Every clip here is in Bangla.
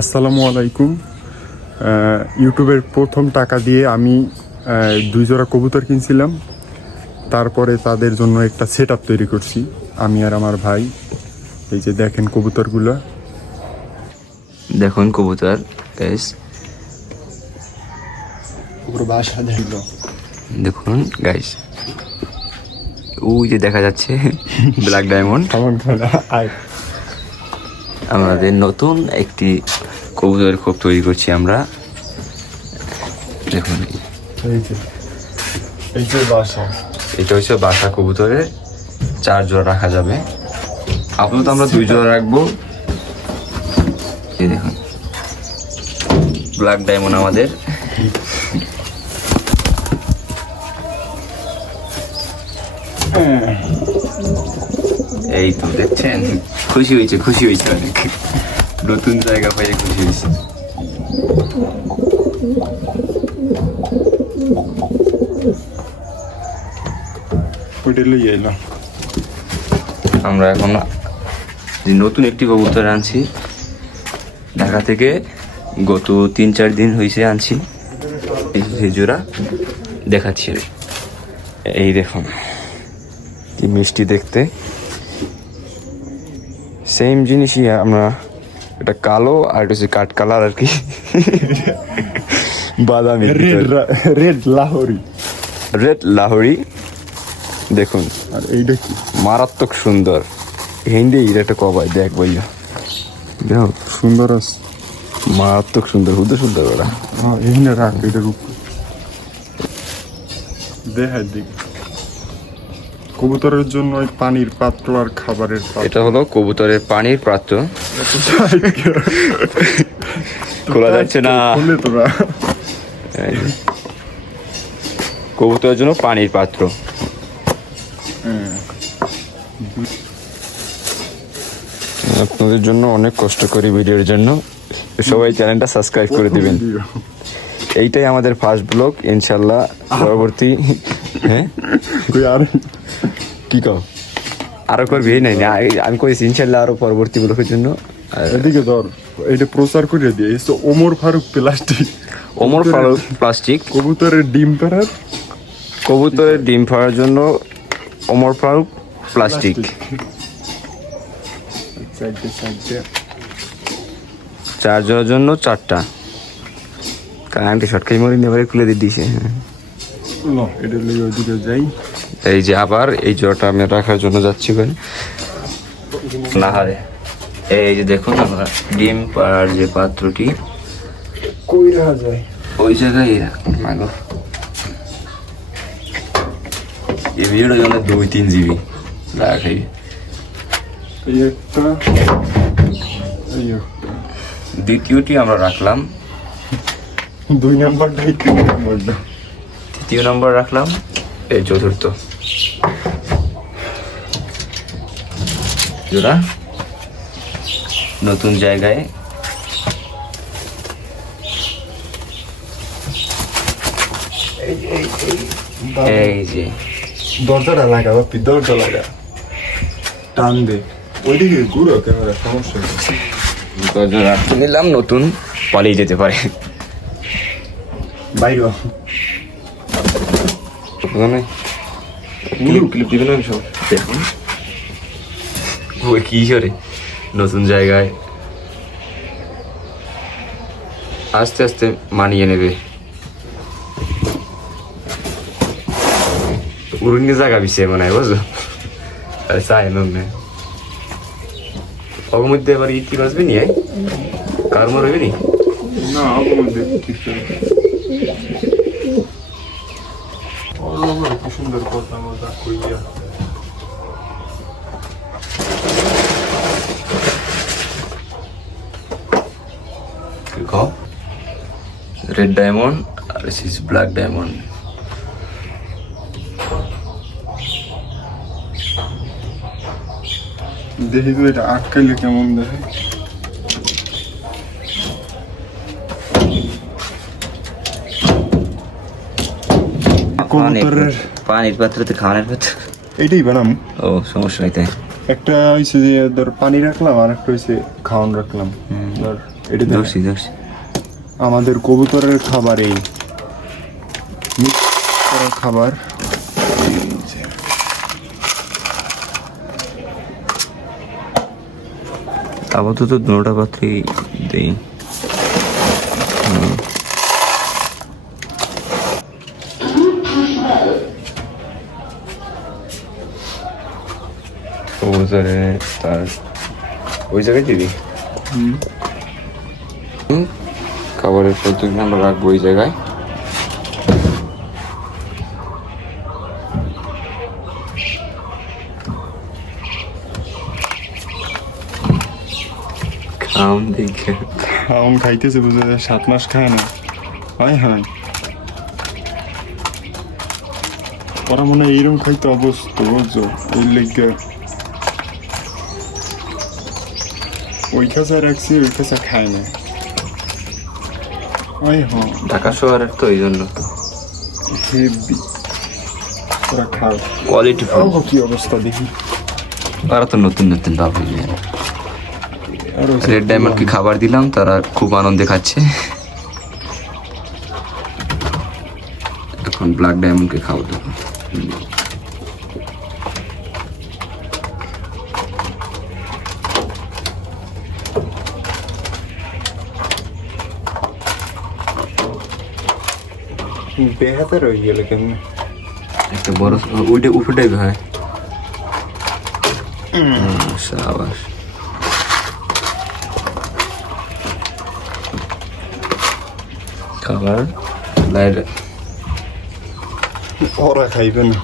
আসসালামু আলাইকুম। ইউটিউবের প্রথম টাকা দিয়ে আমি দুই জোড়া কবুতর কিনছিলাম। তারপরে তাদের জন্য একটা সেট তৈরি করছি আমি আর আমার ভাই। এই যে দেখেন কবুতরগুলো। দেখুন কবুতর গাইস দেখুন গাইস ওই যে দেখা যাচ্ছে ব্ল্যাক ডায়মন্ড আমাদের নতুন একটি কবুতরের খোপ তৈরি করছি আমরা। দেখুন। এটা হচ্ছে বাসা কবুতরের চার জোড়া রাখা যাবে। আপাতত আমরা দুই জোড়া রাখব। এই দেখুন। ব্ল্যাক ডায়মন্ড আমাদের। এই তো দেখছেন? খুশি হয়েছে খুশি হয়েছে অনেক। নতুন জায়গা পেয়ে খুশি হয়েছে। ওইটা লই এলাম আমরা এখন যে নতুন একটি কবুতর আনছি ঢাকা থেকে গত তিন চার দিন হয়েছে আনছি। এই জোড়া দেখাচ্ছি এই দেখুন কি মিষ্টি দেখতে। সেম জিনিসই আমরা এটা কালো আর এটা হচ্ছে কাঠ কালার আর কি। বাদামি red red Lahori. Red Lahori. দেখুন। আর এইটা কি? মারাত্মক সুন্দর। হিন্দি এটা কবাই দেখ ভাইয়া দেখো সুন্দর আছে মারাত্মক সুন্দর হুদে সুন্দর ওরা। হ্যাঁ এখানে রাখ এটার উপর। দিক কবুতরের জন্য ওই পানির পাত্র আর খাবারের পাত্র। এটা হলো কবুতরের পানির পাত্র। খোলা যাচ্ছে না। খুলে তোরা কবুতরের জন্য পানির পাত্র। আপনাদের জন্য অনেক কষ্ট করি ভিডিওর জন্য। সবাই চ্যানেলটা সাবস্ক্রাইব করে দিবেন। এইটাই আমাদের ফার্স্ট ব্লগ। ইনশাল্লাহ পরবর্তী হ্যাঁ? কি কও? আরও করবি এই নাই না আমি কইছি ইনশাল্লাহ আরও পরবর্তী ব্লগের জন্য। এদিকে ধর এটা প্রচার করে দিয়ে এই তো ওমর ফারুক প্লাস্টিক। ওমর ফারুক প্লাস্টিক। কবুতরের ডিম পাড়ার কবুতরের ডিম ফাড়ার জন্য ওমর ফারুক প্লাস্টিক। চারজনের জন্য চারটা। কারেন্টে শর্টকাই মরি নেবারে খুলে দিয়ে দিছে। ল এটা লিয়ে ওইদিকে যাই। এই যে আবার এই জোড়াটা আমি রাখার জন্য যাচ্ছি ওখানে নাহারে এই যে দেখুন আমরা ডিম পাড়ার যে পাত্রটি। কই রাখা যায়। ওই জায়গায় মাগো। এই ভিডিওটা যেন দুই তিন জিবি। রাখাই দ্বিতীয়টি আমরা রাখলাম। দুই নাম্বারটা। তৃতীয় নম্বর রাখলাম। এই চতুর্থ। জোড়া নতুন জায়গায় এই যে। দরজাটা লাগা বাপি দরজা লাগা। টান দে। ওইদিকে ঘুরো ক্যামেরা সমস্যা নেই। দরজা রাখতে নিলাম নতুন পালিয়ে যেতে পারে। বাইরে। ওখানে ক্লিপ ক্লিপ দিবেন আমি সব। দেখুন। ওই কি করে? নতুন জায়গায় আস্তে আস্তে মানিয়ে নেবে। উড়ুনি জায়গা বিষয় মনে হয় বুঝলো আরে চাই নে ওর মধ্যে এবার ইতি বাজবে নি কার মরবে নি? না আমাদের ঠিক কি সুন্দর কথা মজা কইয়া দেখো রেড ডায়মন্ড আর ইজ ব্ল্যাক ডায়মন্ড দেখি তো এটা আটকাইলে কেমন দেখে। কবুতরের পানির পাত্রতে খাওয়ানোর পাত্র এইটাই বানাম ও সমস্যা নাই তাই। একটা হইছে যে ধর পানি রাখলাম আর একটা হইছে খাওয়ান রাখলাম। ধর এটা। ধরছি ধরছি। আমাদের কবুতরের খাবার এই। মিক্স করা খাবার। আপাতত দুটা পাত্রে দেই। কবুতরে তার ওই জায়গায় দিবি? খাবারের পদ্ধতি আমরা রাখব ওই জায়গায়। খাম দেখে। আম খাইতেছে বুঝে সাত মাস খায় না। হয় হয়। ওরা মনে হয় এইরকম খাইতে অবস্থ বুঝছ? এই লেগে ওই খাঁচা রাখছি ওই খাঁচা খায় না। হয় হ্যাঁ ঢাকা শহরের তো এই জন্য। হেভি ওরা খাও কোয়ালিটি ফুল কি অবস্থা দেখি। তারা তো নতুন নতুন ভাব হয়ে ওই রেড ডায়মন্ডকে খাবার দিলাম তারা খুব আনন্দে খাচ্ছে। এখন ব্ল্যাক ডায়মন্ডকে খাওয়া দেবো বেহাতে রয়ে গেল কেমন একটা বড় ওইটা উপরটাই হয় সাবাস খাবার লাইট ওরা খাইবে না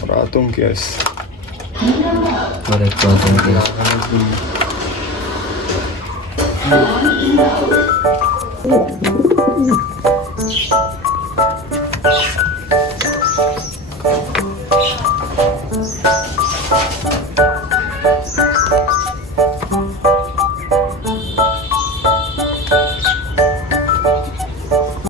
ওরা আতঙ্কে আছে আর একটু আতঙ্কে